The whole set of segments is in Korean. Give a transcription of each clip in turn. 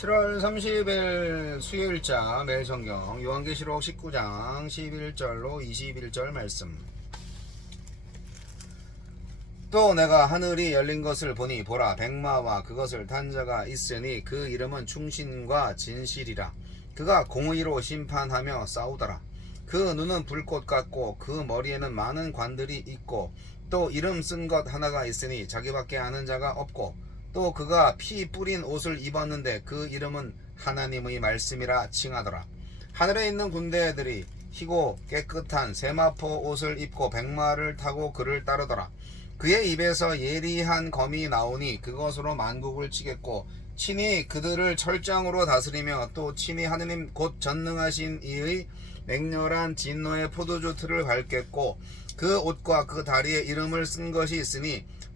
7월 30일 수요일자 매일 성경 요한계시록 19장 11절로 21절 말씀. 또 내가 하늘이 열린 것을 보니 보라 백마와 그것을 탄 자가 있으니 그 이름은 충신과 진실이라. 그가 공의로 심판하며 싸우더라. 그 눈은 불꽃 같고 그 머리에는 많은 관들이 있고 또 이름 쓴 것 하나가 있으니 자기밖에 아는 자가 없고 또 그가 피 뿌린 옷을 입었는데 그 이름은 하나님의 말씀이라 칭하더라. 하늘에 있는 군대들이 희고 깨끗한 세마포 옷을 입고 백마를 타고 그를 따르더라. 그의 입에서 예리한 검이 나오니 그것으로 만국을 치겠고 친히 그들을 철장으로 다스리며 또 친히 하느님 곧 전능하신 이의 맹렬한 진노의 포도주 틀을 밟겠고 그 옷과 그 다리에 이름을 쓴 것이 있으니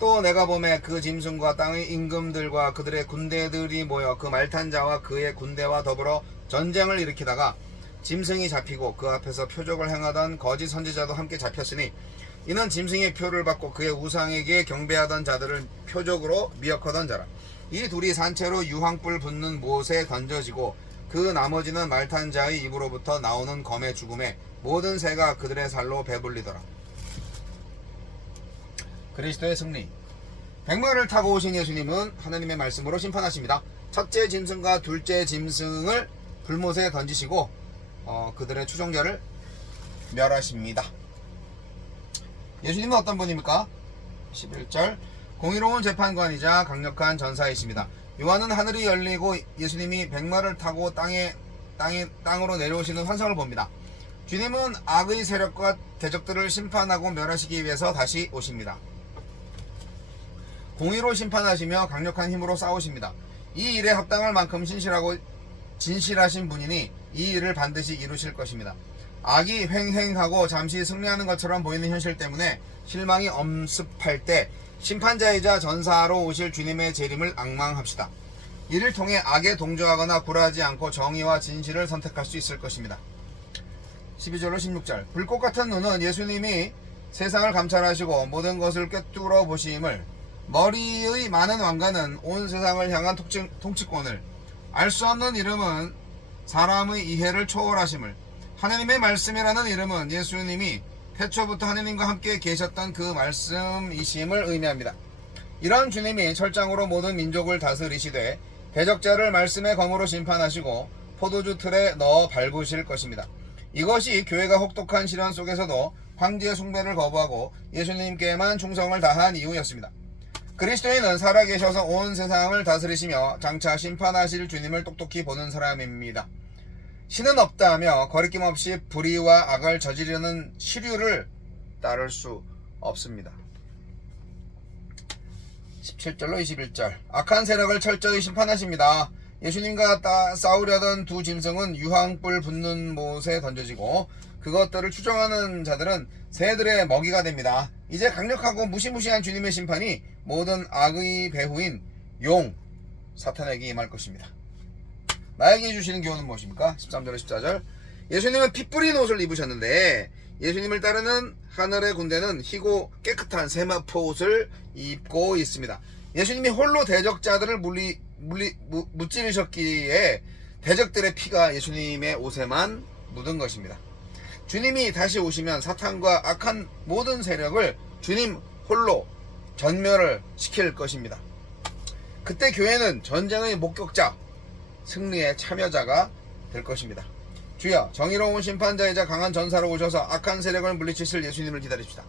또 내가 보매 그 짐승과 땅의 임금들과 그들의 군대들이 모여 그 말탄 자와 그의 군대와 더불어 전쟁을 일으키다가 짐승이 잡히고 그 앞에서 표적을 행하던 거짓 선지자도 함께 잡혔으니 이는 짐승의 표를 받고 그의 우상에게 경배하던 자들을 표적으로 미역하던 자라. 이 둘이 산채로 유황불 붙는 못에 던져지고 그 나머지는 말탄 자의 입으로부터 나오는 검의 죽음에 모든 새가 그들의 살로 배불리더라 그리스도의 승리. 백마를 타고 오신 예수님은 하나님의 말씀으로 심판하십니다. 첫째 짐승과 둘째 짐승을 불못에 던지시고 어, 그들의 추종자를 멸하십니다. 예수님은 어떤 분입니까? 11절 공의로운 재판관이자 강력한 전사이십니다. 요한은 하늘이 열리고 예수님이 백마를 타고 땅에 땅에 땅으로 내려오시는 환상을 봅니다. 주님은 악의 세력과 대적들을 심판하고 멸하시기 위해서 다시 오십니다. 공의로 심판하시며 강력한 힘으로 싸우십니다. 이 일에 합당할 만큼 신실하고 진실하신 분이니 이 일을 반드시 이루실 것입니다. 악이 횡행하고 잠시 승리하는 것처럼 보이는 현실 때문에 실망이 엄습할 때 심판자이자 전사로 오실 주님의 재림을 악망합시다. 이를 통해 악에 동조하거나 굴하지 않고 정의와 진실을 선택할 수 있을 것입니다. 12절로 16절 불꽃 같은 눈은 예수님이 세상을 감찰하시고 모든 것을 꿰뚫어 보심을 머리의 많은 왕관은 온 세상을 향한 통치, 통치권을 알 수 없는 이름은 사람의 이해를 초월하심을 하나님의 말씀이라는 이름은 예수님이 태초부터 하나님과 함께 계셨던 그 말씀이심을 의미합니다. 이런 주님이 철장으로 모든 민족을 다스리시되 대적자를 말씀의 검으로 심판하시고 포도주 틀에 넣어 밟으실 것입니다. 이것이 교회가 혹독한 시련 속에서도 황제의 숭배를 거부하고 예수님께만 충성을 다한 이유였습니다. 그리스도인은 살아계셔서 온 세상을 다스리시며 장차 심판하실 주님을 똑똑히 보는 사람입니다. 신은 없다며 거리낌 없이 불의와 악을 저지르는 시류를 따를 수 없습니다. 17절로 21절 악한 세력을 철저히 심판하십니다. 예수님과 따, 싸우려던 두 짐승은 유황불 붙는 못에 던져지고 그것들을 추종하는 자들은 새들의 먹이가 됩니다. 이제 강력하고 무시무시한 주님의 심판이 모든 악의 배후인 용 사탄에게 임할 것입니다. 나에게 주시는 교훈은 무엇입니까? 13절에 14절 예수님은 피 뿌린 옷을 입으셨는데 예수님을 따르는 하늘의 군대는 희고 깨끗한 세마포 옷을 입고 있습니다. 예수님이 홀로 대적자들을 물리, 물리, 무, 무찌르셨기에 대적들의 피가 예수님의 옷에만 묻은 것입니다. 주님이 다시 오시면 사탄과 악한 모든 세력을 주님 홀로 전멸을 시킬 것입니다. 그때 교회는 전쟁의 목격자, 승리의 참여자가 될 것입니다. 주여, 정의로운 심판자이자 강한 전사로 오셔서 악한 세력을 물리치실 예수님을 기다립시다.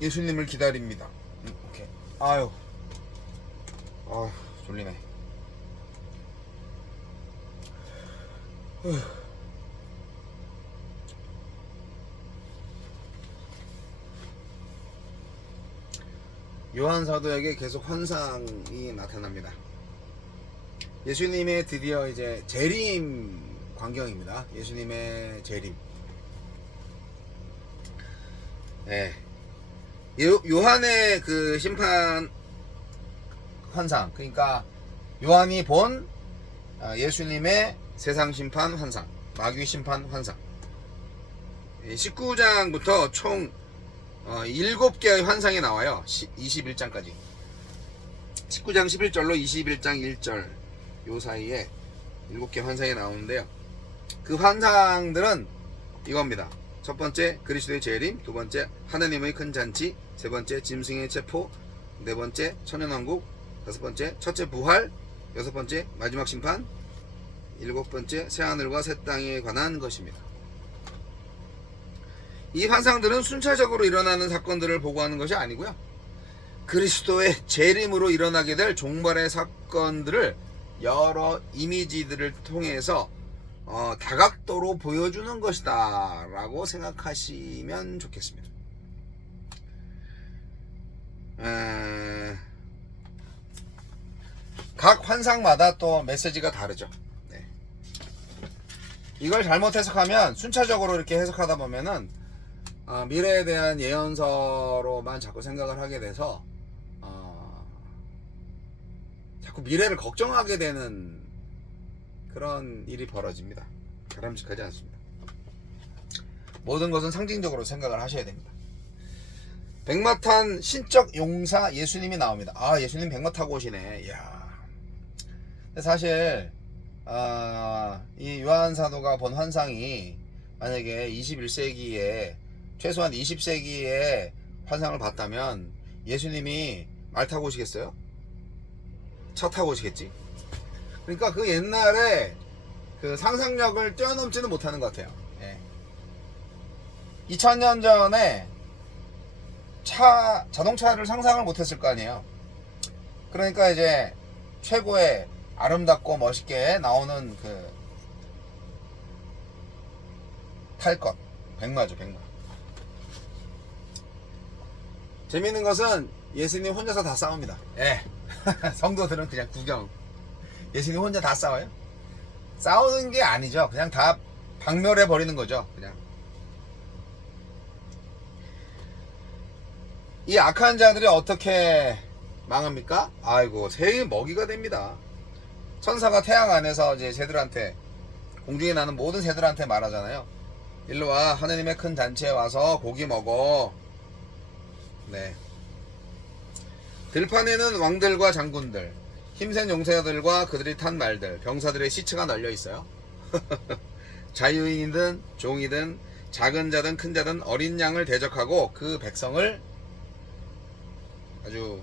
예수님을 기다립니다. 음, 오케이. 아유. 아, 졸리네. 요한 사도에게 계속 환상이 나타납니다. 예수님의 드디어 이제 재림 광경입니다. 예수님의 재림. 네. 요, 요한의 그 심판 환상. 그러니까 요한이 본 아, 예수님의 세상 심판 환상, 마귀 심판 환상. 19장부터 총 어, 7개의 환상이 나와요. 21장까지. 19장 11절로 21장 1절 요 사이에 7개 환상이 나오는데요. 그 환상들은 이겁니다. 첫 번째 그리스도의 재림, 두 번째 하나님의 큰 잔치, 세 번째 짐승의 체포, 네 번째 천연왕국, 다섯 번째 첫째 부활, 여섯 번째 마지막 심판, 일곱 번째 새 하늘과 새 땅에 관한 것입니다. 이 환상들은 순차적으로 일어나는 사건들을 보고하는 것이 아니고요. 그리스도의 재림으로 일어나게 될 종말의 사건들을 여러 이미지들을 통해서 어, 다각도로 보여주는 것이다 라고 생각하시면 좋겠습니다. 에... 각 환상마다 또 메시지가 다르죠. 네. 이걸 잘못 해석하면 순차적으로 이렇게 해석하다 보면은 어, 미래에 대한 예언서로만 자꾸 생각을 하게 돼서 어, 자꾸 미래를 걱정하게 되는 그런 일이 벌어집니다. 바람직하지 않습니다. 모든 것은 상징적으로 생각을 하셔야 됩니다. 백마탄 신적 용사 예수님이 나옵니다. 아 예수님 백마 타고 오시네. 이야. 사실 아, 이 요한 사도가 본 환상이 만약에 21세기에 최소한 20세기에 환상을 봤다면 예수님이 말 타고 오시겠어요? 차 타고 오시겠지. 그러니까 그 옛날에 그 상상력을 뛰어넘지는 못하는 것 같아요. 예. 2000년 전에 차 자동차를 상상을 못했을 거 아니에요. 그러니까 이제 최고의 아름답고 멋있게 나오는 그 탈것 백마죠 백마. 재밌는 것은 예수님 혼자서 다 싸웁니다. 예. 성도들은 그냥 구경. 예수님 혼자 다 싸워요? 싸우는 게 아니죠. 그냥 다 박멸해 버리는 거죠. 그냥. 이 악한 자들이 어떻게 망합니까? 아이고, 새의 먹이가 됩니다. 천사가 태양 안에서 이제 새들한테 공중에 나는 모든 새들한테 말하잖아요. 일로 와 하느님의 큰 단체에 와서 고기 먹어. 네. 들판에는 왕들과 장군들, 힘센 용사들과 그들이 탄 말들, 병사들의 시체가 널려 있어요. 자유인이든 종이든 작은 자든 큰 자든 어린 양을 대적하고 그 백성을 아주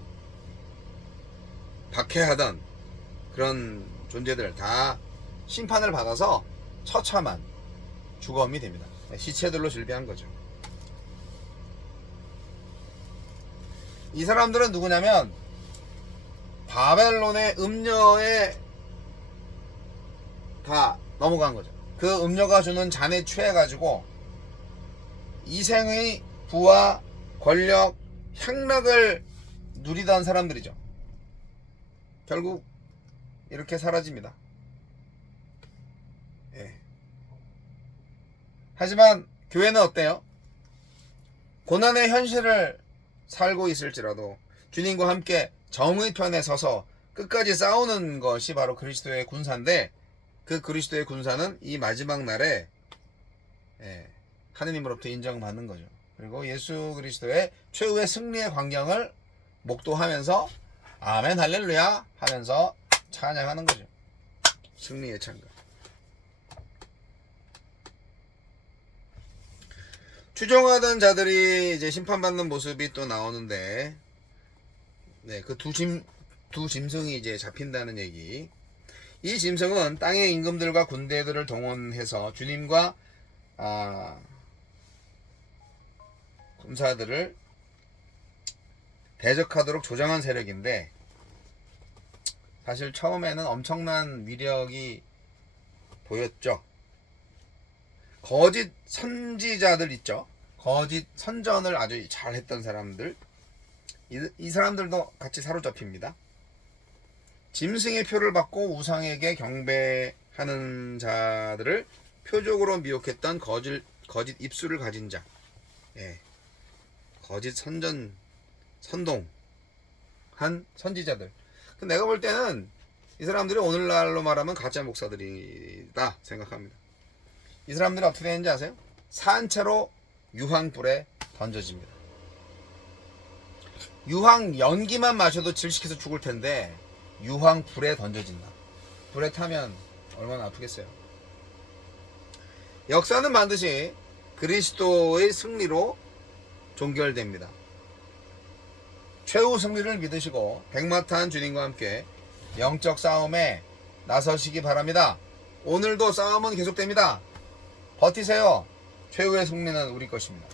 박해하던 그런 존재들 다 심판을 받아서 처참한 주검이 됩니다. 시체들로 즐비한 거죠. 이 사람들은 누구냐면 바벨론의 음녀에 다 넘어간 거죠. 그 음녀가 주는 잔에 취해가지고 이생의 부와 권력, 향락을 누리던 사람들이죠. 결국 이렇게 사라집니다. 예. 하지만 교회는 어때요? 고난의 현실을 살고 있을지라도 주님과 함께 정의 편에 서서 끝까지 싸우는 것이 바로 그리스도의 군사인데 그 그리스도의 군사는 이 마지막 날에 예, 하느님으로부터 인정받는 거죠. 그리고 예수 그리스도의 최후의 승리의 광경을 목도하면서 아멘 할렐루야 하면서 찬양하는 거죠. 승리의 찬가. 추종하던 자들이 이제 심판받는 모습이 또 나오는데, 네, 그 두 짐, 두 짐승이 이제 잡힌다는 얘기. 이 짐승은 땅의 임금들과 군대들을 동원해서 주님과, 아, 군사들을 대적하도록 조장한 세력인데, 사실 처음에는 엄청난 위력이 보였죠. 거짓 선지자들 있죠. 거짓 선전을 아주 잘했던 사람들. 이, 이 사람들도 같이 사로잡힙니다. 짐승의 표를 받고 우상에게 경배하는 자들을 표적으로 미혹했던 거짓, 거짓 입술을 가진 자. 예. 거짓 선전, 선동, 한 선지자들. 그 내가 볼 때는 이 사람들이 오늘날로 말하면 가짜 목사들이다 생각합니다. 이 사람들이 어떻게 되는지 아세요? 산채로 유황불에 던져집니다. 유황 연기만 마셔도 질식해서 죽을 텐데 유황 불에 던져진다. 불에 타면 얼마나 아프겠어요. 역사는 반드시 그리스도의 승리로 종결됩니다. 최후 승리를 믿으시고 백마탄 주님과 함께 영적 싸움에 나서시기 바랍니다. 오늘도 싸움은 계속됩니다. 버티세요. 최후의 승리는 우리 것입니다.